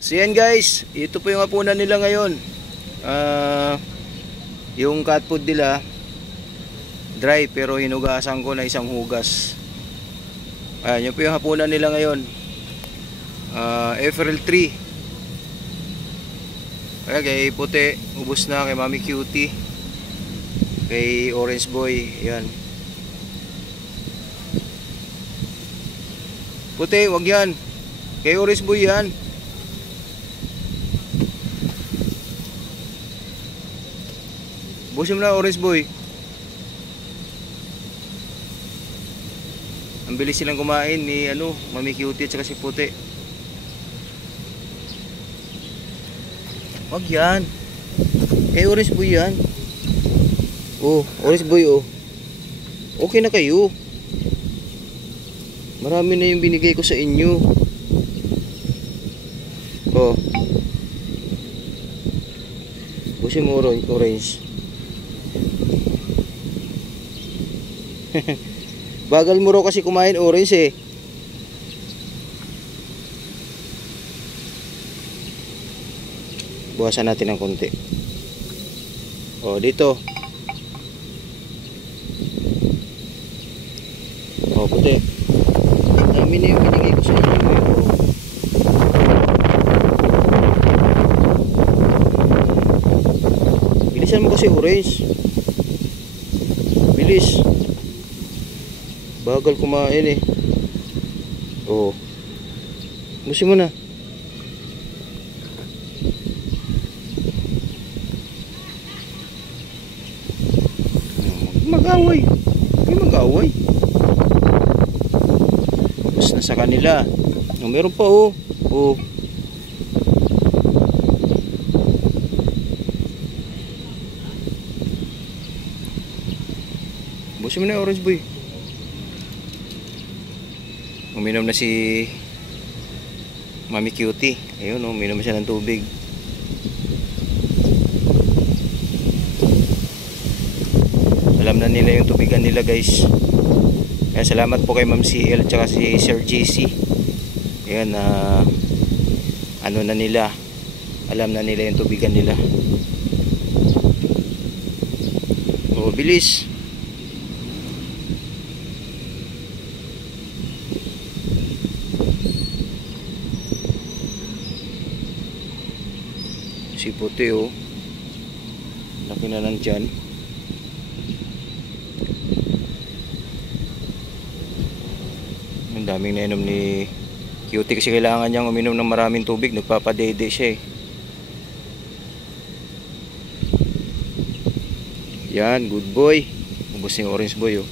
So yan guys, ito po yung hapunan nila ngayon. Yung cat food nila dry pero hinugasan ko na isang hugas. Ayan, yun po yung hapunan nila ngayon. April 3. Ayan, kay Puti, ubos na. Kay Mami Cutie, kay Orange Boy, yan. Puti, wag yan. Kay Orange Boy yan. Busin mo na, Orange Boy. Ang bilis silang kumain ni Mami Cutie at saka si Puti. Wag yan. Kay Orange Boy yan. Oh, Orange Boy oh. Okay na kayo. Marami na yung binigay ko sa inyo. Oh. Busin mo, Orange. Bagal mo raw kasi kumain, Orange eh. Buwasan natin ng konti. Oh, dito. Oh, Puti. Dami na yung binigay ko sa inyo. Bilisan mo kasi, Orange. Bilis. Bagal kumain eh. Oh. Busin mo na. Mag-away. Huwag mag-away. Tapos na sa kanila. Oh, meron pa oh. Oh. Busin mo na, Orange Boy. Uminom na si Mami Cutie. Ayun, uminom siya ng tubig. Alam na nila yung tubigan nila, guys. Kaya salamat po kay Ma'am CL tsaka si Sir JC. Ayan, ano na nila. Alam na nila yung tubigan nila. Oh, bilis. Si Puti oh, laki na lang dyan. Ang daming nainom ni Cutie kasi kailangan niyang uminom ng maraming tubig. Nagpapadede siya eh. Yan, good boy. Ubos yung Orange Boy oh.